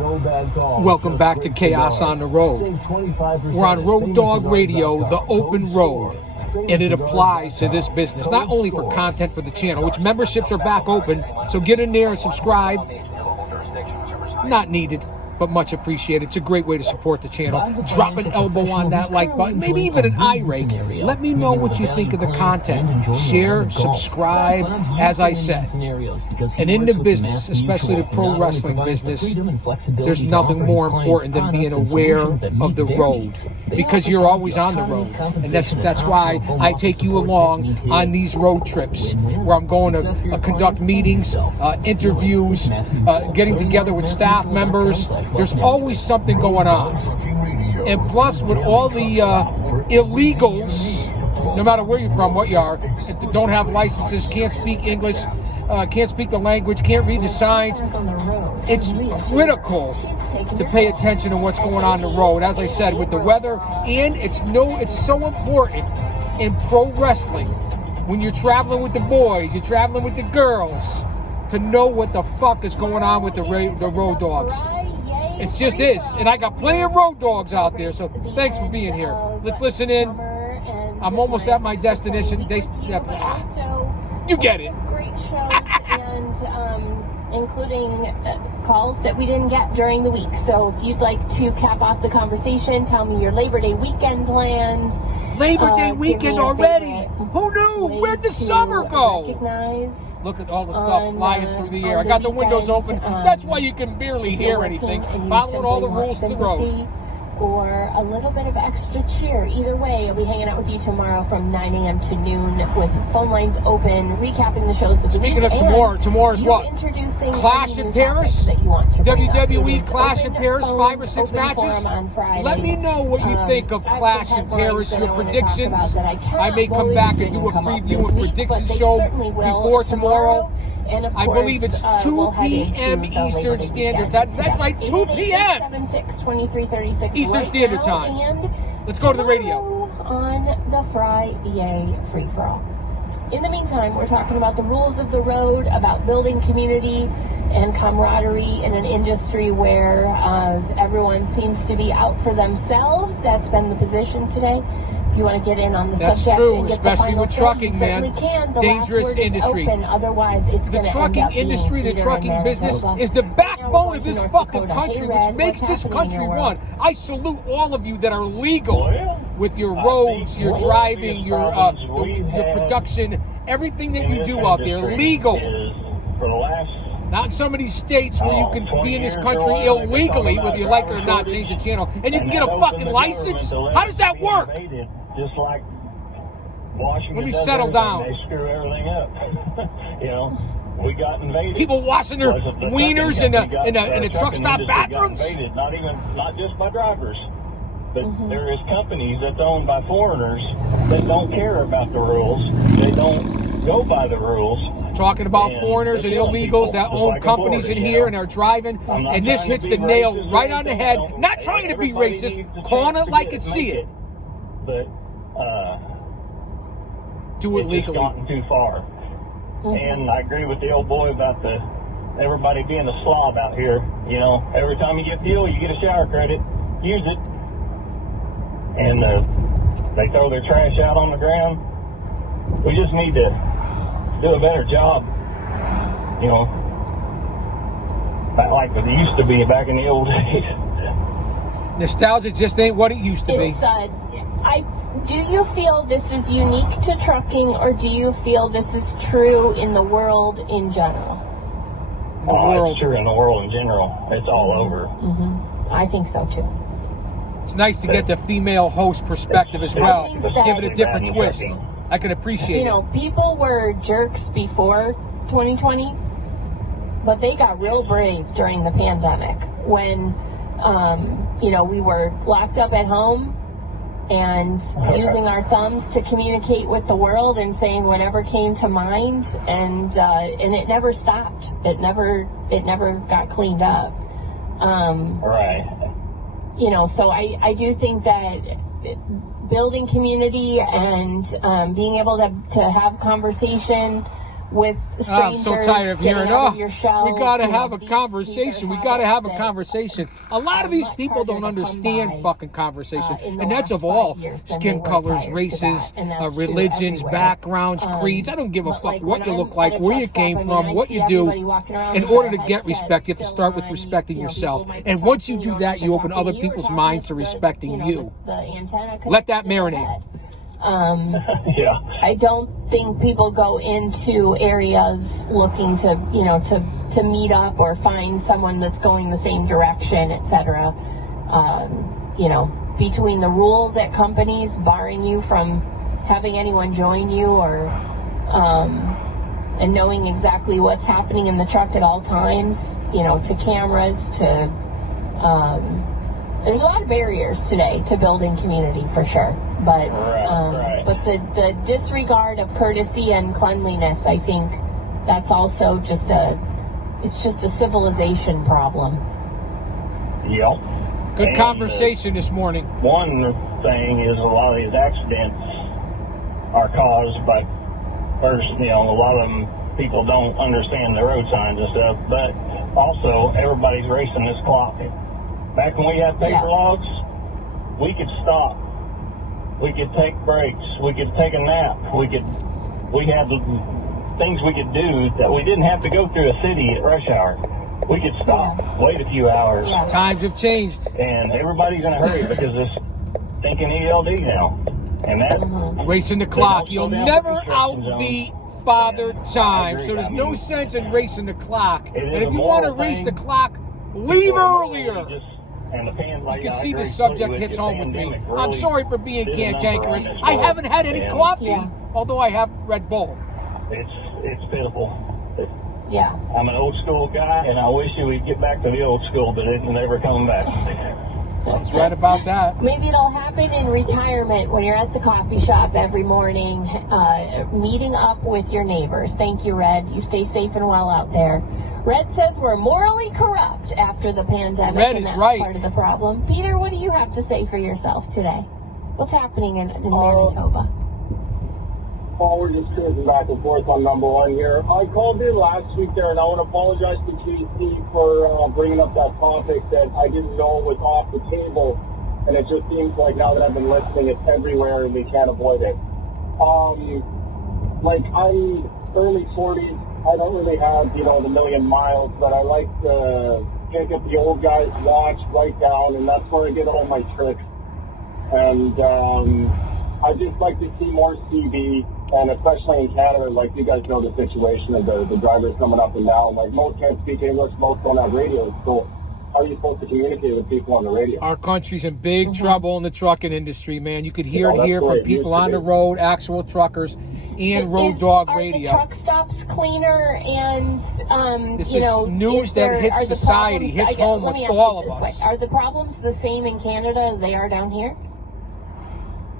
Welcome back to Chaos on the Road. We're on Road Dog Radio, the open road, and it applies to this business, not only for content for the channel, which memberships are back open, so get in there and subscribe. Not needed, but much appreciated. It's a great way to support the channel. Drop an elbow on that like button, maybe even an eye rake. Let me know what you think of the content. Share, subscribe, as I said. And in the business, especially the pro wrestling business, there's nothing more important than being aware of the road, because you're always on the road. And that's why I take you along on these road trips, where I'm going to conduct meetings, interviews, getting together with staff members. There's always something going on. And plus, with all the illegals, no matter where you're from, what you are, don't have licenses, can't speak English, can't speak the language, can't read the signs, it's critical to pay attention to what's going on the road. As I said, with the weather, and it's so important in pro wrestling, when you're traveling with the boys, you're traveling with the girls, to know what the fuck is going on with the road dogs. It just is. And I got plenty of road dogs out there, so thanks for being here. Let's listen in. I'm almost at my destination. You get it. Great shows, and including calls that we didn't get during the week. So if you'd like to cap off the conversation, tell me your Labor Day weekend plans. Labor Day weekend already? Who knew? Where'd the summer go? Look at all the stuff flying through the air. I got the windows open. That's why you can barely hear anything. Following all the rules of the road. Or a little bit of extra cheer. Either way, I'll be hanging out with you tomorrow from 9 a.m. to noon with phone lines open, recapping the shows of the week. Speaking of tomorrow's what? Introducing Clash in Paris? WWE Clash in Paris, 5 or 6 matches? Let me know what you think of Clash in Paris, your predictions. I may come back and do a preview and prediction show before tomorrow. I believe it's 2 p.m. Eastern Standard Time. That's right, 2 p.m. Eastern Standard Time. Let's go to the radio. On the Friday free-for-all. In the meantime, we're talking about the rules of the road, about building community and camaraderie in an industry where everyone seems to be out for themselves. That's been the position today. If you want to get in on the subject, that's true, and get especially the with trucking, man. Dangerous industry. Otherwise, it's the trucking industry, the trucking business is the backbone of this fucking country, which makes this country run. I salute all of you that are legal with your roads, your driving, your production, everything that you do out there, legal. Not in some of these states where you can be in this country illegally, whether you like it or not, change the channel, and you can get a fucking license? How does that work? Just like Washington. Let me settle down. They screw everything up. We got invaded. People washing their wieners in the truck stop bathrooms? Not just by drivers, but there is companies that's owned by foreigners that don't care about the rules. They don't go by the rules. Talking about foreigners and illegals that own companies in here and are driving, and this hits the nail right on the head. Not trying to be racist, calling it like it see it. But do it legally. It's gotten too far. And I agree with the old boy about everybody being a slob out here. Every time you get fuel, you get a shower credit. Use it. And they throw their trash out on the ground. We just need to do a better job, like it used to be back in the old days. Nostalgia just ain't what it used to be. Do you feel this is unique to trucking, or do you feel this is true in the world in general? It's true in the world in general. It's all over. I think so too. It's nice to get the female host perspective as well. Give it a different twist. I can appreciate it. People were jerks before 2020, but they got real brave during the pandemic when, we were locked up at home and using our thumbs to communicate with the world and saying whatever came to mind, and it never stopped. It never got cleaned up. Right. So I do think that building community and being able to have conversation with I'm strangers. so tired of getting hearing, out oh, of your shell. we got to You know, have a these conversation. are We got to have a habits that conversation. A lot of these much people don't harder to come understand by, fucking conversation. in the And that's last of all 5 years than skin they were colors, prior to races, that, and that's true religions, everywhere. backgrounds, creeds. I don't give a But, fuck like, what when you I'm look like, at a where truck you stop, came I mean, from, I what see you do. everybody walking around In with order their to get headset respect, you have to still start with on. respecting You know, yourself. people might And be once you talking, do know, that, if you they're open talking other to you or people's talking minds to the, respecting you know, you. The antenna Let that connected to their marinate. head. Yeah. I don't think people go into areas looking to, you know, to meet up or find someone that's going the same direction, etc. You know, between the rules at companies barring you from having anyone join you, or and knowing exactly what's happening in the truck at all times, you know, to cameras, to there's a lot of barriers today to building community for sure. But Right. but the disregard of courtesy and cleanliness, I think that's also just it's just a civilization problem. Yep. Good And, conversation this morning. One thing is a lot of these accidents are caused by, first, you know, a lot of them, people don't understand the road signs and stuff, but also everybody's racing this clock. Back when we had paper Yes. logs, we could stop. We could take breaks. We could take a nap. We had things we could do that we didn't have to go through a city at rush hour. We could stop, wait a few hours. Yeah. Times have changed. And everybody's in a hurry because this stinking ELD now. And that, Racing the They clock. don't You'll slow down for never construction outbeat Father And I Time. agree. So there's I no mean, sense in racing the clock. it is And if a you want to moral race the thing. clock, leave people are earlier. just- and the You can see the subject hits home with me. I'm Really sorry for being did a number on cantankerous. this I world. haven't had any And coffee, Yeah. although I have Red Bull. It's pitiful. Yeah. I'm an old school guy, and I wish you would get back to the old school, but it's never coming back. He's right about that. Maybe it'll happen in retirement when you're at the coffee shop every morning, meeting up with your neighbors. Thank you, Red. You stay safe and well out there. Red says we're morally corrupt after the pandemic. Red and is that's right. part of the problem. Peter, what do you have to say for yourself today? What's happening in Manitoba? Paul, we're just cruising back and forth on number one here. I called in last week there, and I want to apologize to JC for bringing up that topic that I didn't know was off the table, and it just seems like now that I've been listening, it's everywhere, and we can't avoid it. Like, I'm early 40s. I don't really have, you know, the million miles, but I like to pick up the old guy's watch, write down, and that's where I get all my tricks. And I just like to see more CB, and especially in Canada, like you guys know the situation of the drivers coming up and down. Like, most can't speak English, most don't have radios, so how are you supposed to communicate with people on the radio? Our country's in big trouble in the trucking industry, man. You could hear Oh, it that's here from right. people Used to on the be. road, actual truckers, and Road Dog Are the Radio. truck stops cleaner, and This you is know, news that hits are the society, problems- hits home let me with ask all you of this us. way. Are the problems the same in Canada as they are down here?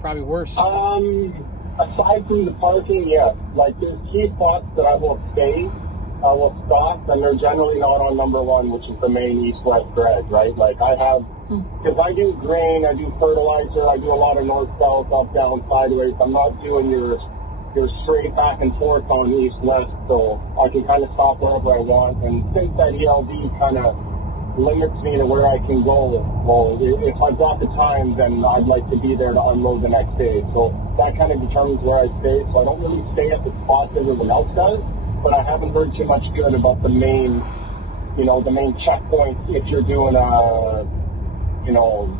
Probably worse. Aside from the parking, yes. Like, there's key spots that I will stay, I will stop, and they're generally not on number one, which is the main east-west drag, right? Like, I have, because I do grain, I do fertilizer, I do a lot of north-south, up, down, sideways. I'm not doing your straight back and forth on east-west, so I can kind of stop wherever I want. And since that ELD kind of limits me to where I can go, well, if I've got the time, then I'd like to be there to unload the next day. So that kind of determines where I stay. So I don't really stay at the spots everyone else does, but I haven't heard too much good about the main, you know, the main checkpoints. If you're doing a, you know,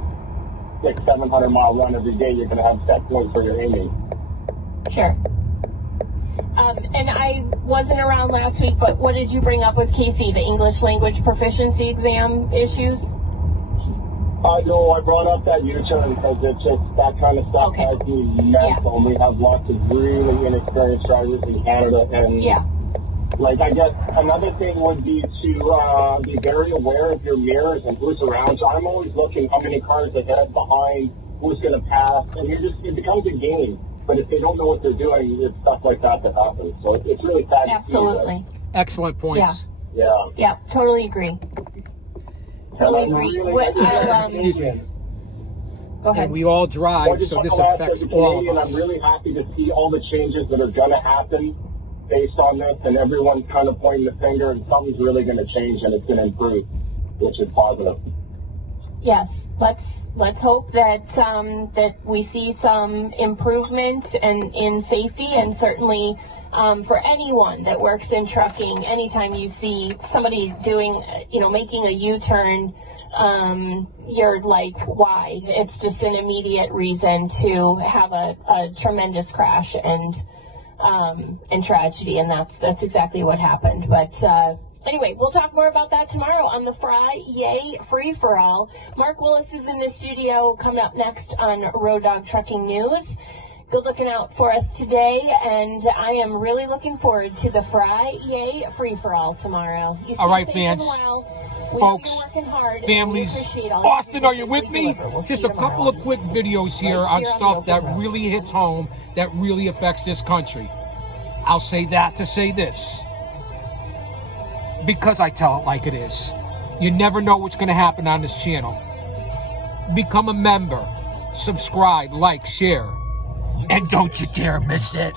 600-700 mile run every day, you're going to have set points where you're aiming. Sure. And I wasn't around last week, but what did you bring up with Casey, the English language proficiency exam issues? No, I brought up that U-turn because it's just that kind of stuff Okay. has me mental. And we have lots of really inexperienced drivers in Canada. And Yeah. like, I guess another thing would be to be very aware of your mirrors and who's around. So I'm always looking how many cars ahead, behind, who's going to pass. And it becomes a game. But if they don't know what they're doing, it's stuff like that happens. So it's really sad. Absolutely. Excellent points. Yeah. Yeah, totally agree. Totally And I'm agree. really- Excuse me. Go ahead. And we all Well, I drive, just so want this to add, affects as a all of Canadian, us. I'm really happy to see all the changes that are going to happen based on this, and everyone's kind of pointing the finger, and something's really going to change and it's going to improve, which is positive. Yes, let's hope that that we see some improvement in safety, and certainly for anyone that works in trucking, anytime you see somebody doing, making a U-turn, you're like, why? It's just an immediate reason to have a tremendous crash and tragedy, and that's exactly what happened. But anyway, we'll talk more about that tomorrow on the Friday Free for All. Mark Willis is in the studio coming up next on Road Dog Trucking News. Good looking out for us today, and I am really looking forward to the Friday Free for All tomorrow. You All right, safe fans, and well. We folks, know you're working hard, and we families. appreciate all Austin, are you with me? We'll Just see a you couple tomorrow. of quick videos here Right on here on stuff the that Open Road. really hits home, that really affects this country. I'll say that to say this, because I tell it like it is. You never know what's going to happen on this channel. Become a member, subscribe, like, share, and don't you dare miss it.